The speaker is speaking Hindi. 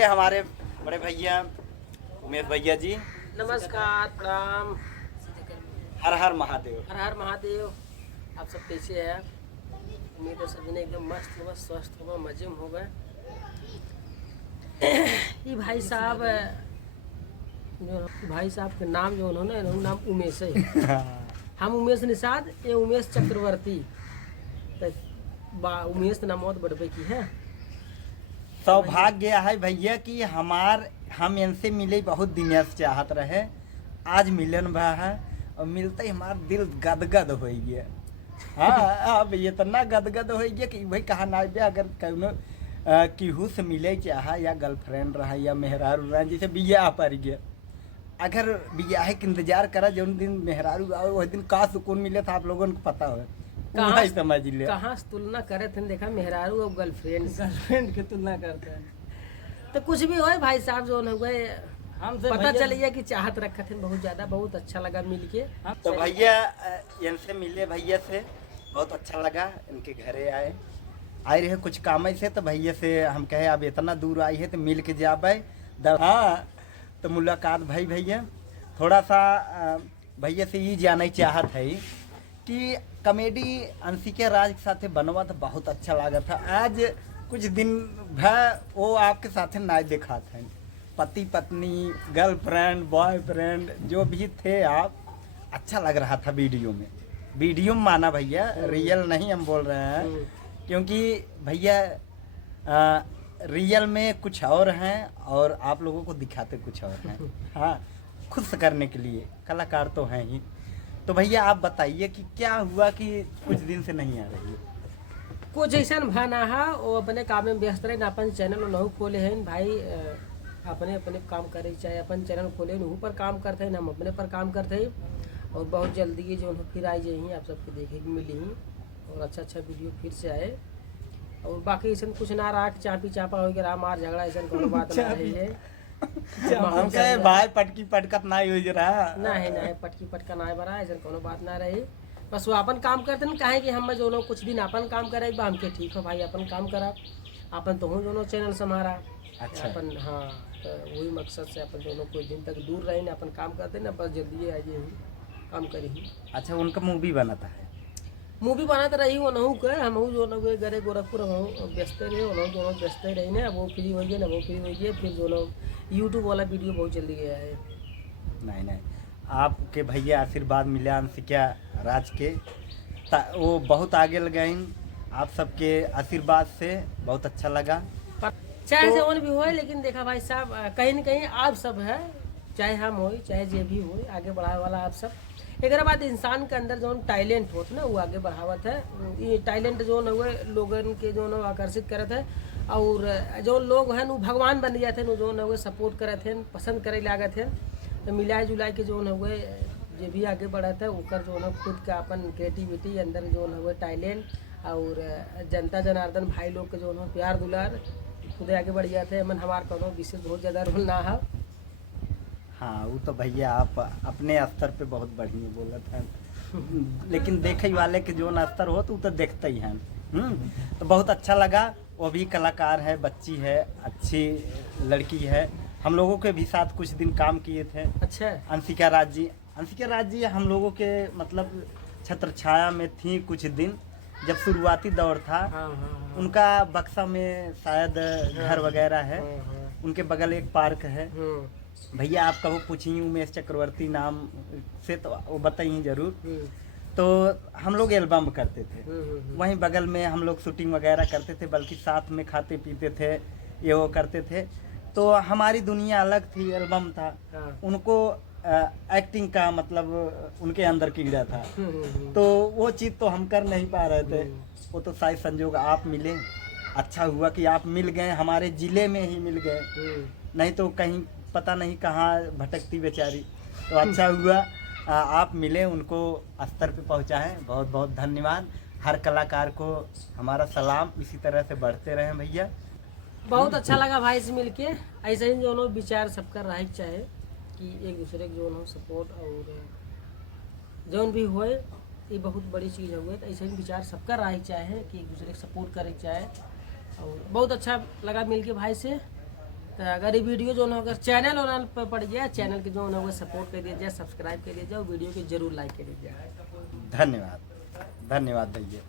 ये हमारे बड़े भैया उमेश भैया जी। नमस्कार, प्रणाम। हर हर महादेव। हर हर महादेव। आप सब कैसे हैं? उम्मीद है सभी ने एकदम मस्त हो, स्वस्थ हो, मजे में हो गए। ये भाई साहब के नाम जो उन्होंने इन्होंने नाम उमेश है। हम उमेश निषाद, ये उमेश चक्रवर्ती। तो उमेश नाम बहुत बढ़वे की है। सौभाग्य है भैया कि हम इनसे मिले बहुत दिन से चाहत रहे। आज मिलन भा है और मिलते ही हमारा दिल गदगद हो गया। हाँ अब इतना गदगद हो गया कि भाई कहा ना बे अगर कौनो केहू से मिले चाह या गर्लफ्रेंड रहा या मेहरारू रहा जैसे बियाह पर गया, अगर बियाह के इंतजार करा जो दिन मेहरारू आओ वह दिन का सुकून मिले था आप लोगों को पता हो। कहाँ समझ ले कहाँ से तुलना करे थे, देखा मेहरारू और गर्लफ्रेंड की तुलना करते हैं। तो कुछ भी हो भाई साहब जो हो गए हमसे पता चलिए कि चाहत रखा थे बहुत ज्यादा। बहुत अच्छा लगा मिल के। तो भैया इनसे मिले, भैया से बहुत अच्छा लगा। इनके घरे आए रहे कुछ काम से, तो भैया से हम कहे अब इतना दूर आई है तो मिल के जाबे। हाँ तो मुलाकात भाई भैया थोड़ा सा भैया से ये जानना चाहत है कि कॉमेडी अंशिका राज के साथ बनवा तो बहुत अच्छा लगा था। आज कुछ दिन वो आपके साथ ना देखा था, पति पत्नी गर्लफ्रेंड बॉयफ्रेंड जो भी थे आप, अच्छा लग रहा था वीडियो में माना भैया, रियल नहीं हम बोल रहे हैं क्योंकि भैया रियल में कुछ और हैं और आप लोगों को दिखाते कुछ और हैं। हाँ खुश करने के लिए कलाकार तो हैं ही। तो भैया आप बताइए कि क्या हुआ कि कुछ दिन से नहीं आ रही है? कुछ ऐसा भाना है वो अपने काम में व्यस्त रहे, अपन चैनल नहीं खोले हैं भाई। अपने अपने काम करे, चाहे अपन चैनल खोले वहाँ पर काम करते हैं, हम अपने पर काम करते हैं। और बहुत जल्दी जो फिर आई जाइए, आप सबके देखे की मिली और अच्छा वीडियो फिर से आए। और बाकी ऐसा कुछ ना रहा कि चापी चापा हो गया मार झगड़ा, ऐसा कोई बात ना रही है। हम कहे भाई पटकी पटकत ना हो रहा नहीं पटकी पटका ना बना, ऐसा कोनो बात ना रही। बस वो अपन काम करते न कहे कि हम जो लोग कुछ दिन अपन काम करे हमके ठीक है भाई, अपन काम करा अपन तो हूँ दोनों चैनल से हमारा। अच्छा अपन हाँ तो वही मकसद से अपन दोनों कुछ दिन तक दूर रहे ना, अपन काम करते ना, बस जल्दी आ जाए काम करी। अच्छा उनका मूवी बनाता है? मूवी बनाते रही वो नहू के, हम जो लोग गए गोरखपुर हम व्यस्त रहे, वो दोनों व्यस्त रही ना, वो फ्री हो गए ना वो फ्री हो गए। फिर जो लोग यूट्यूब वाला वीडियो बहुत जल्दी गया है। नहीं आपके भैया आशीर्वाद मिला अंशिका राज के, वो बहुत आगे लगे आप सबके आशीर्वाद से, बहुत अच्छा लगा। चाहे से भी हो, लेकिन देखा भाई साहब कहीं न कहीं आप सब है, चाहे हम हो चाहे जे भी हो, आगे बढ़ावे वाला आप सब। एक बाद इंसान के अंदर जो टैलेंट होता ना वो आगे बढ़ावत है। ये टैलेंट जो हुए लोगन के जो आकर्षित करत है, और जो लोग हैं वो भगवान बन जाते हैं, जो हुए सपोर्ट करते हैं, पसंद करे लागत है। तो मिलाए जुलाए के जो हुए जे भी आगे बढ़त है ओकर जो खुद का अपन क्रिएटिविटी अंदर जो हुए टैलेंट और जनता जनार्दन भाई लोग के जो प्यार दुलार खुद आगे बढ़ जाते हैं। मन हमार कोनो विशेष बहुत ज़्यादा रोल ना है। हाँ वो तो भैया आप अपने स्तर पे बहुत बढ़िया बोलत हैं, लेकिन देखे वाले के जो स्तर हो तो देखते ही हैं। तो बहुत अच्छा लगा। वो भी कलाकार है, बच्ची है, अच्छी लड़की है। हम लोगों के भी साथ कुछ दिन काम किए थे। अच्छा अंशिका राज जी हम लोगों के मतलब छत्र छाया में थी कुछ दिन, जब शुरुआती दौर था। हाँ। उनका बक्सा में शायद घर वगैरह है, उनके बगल एक पार्क है। भैया आप कहो पूछिए उमेश चक्रवर्ती नाम से तो वो बताइए जरूर। तो हम लोग एल्बम करते थे, वहीं बगल में हम लोग शूटिंग वगैरह करते थे, बल्कि साथ में खाते पीते थे, ये वो करते थे। तो हमारी दुनिया अलग थी, एल्बम था। उनको एक्टिंग का मतलब उनके अंदर कीड़ा था, तो वो चीज़ तो हम कर नहीं पा रहे थे। वो तो शायद संजोग आप मिले, अच्छा हुआ कि आप मिल गए, हमारे ज़िले में ही मिल गए, नहीं तो कहीं पता नहीं कहाँ भटकती बेचारी। तो अच्छा हुआ आप मिले, उनको स्तर पे पहुँचाएँ, बहुत बहुत धन्यवाद। हर कलाकार को हमारा सलाम, इसी तरह से बढ़ते रहें भैया। बहुत अच्छा लगा भाई से मिलके। ऐसे ही जो विचार सबका रहे चाहे कि एक दूसरे के जो सपोर्ट और जौन भी होए ये बहुत बड़ी चीज़ हुए। तो ऐसे ही विचार सबका रहे चाहे कि एक दूसरे को सपोर्ट करे चाहे। और बहुत अच्छा लगा मिलके भाई से। तो अगर ये वीडियो जो अगर चैनल और पर पड़ गया, चैनल के जो है सपोर्ट कर दिया जाए, सब्सक्राइब कर दिया जाए, वीडियो को जरूर लाइक कर दिया जाए। धन्यवाद, धन्यवाद भैया।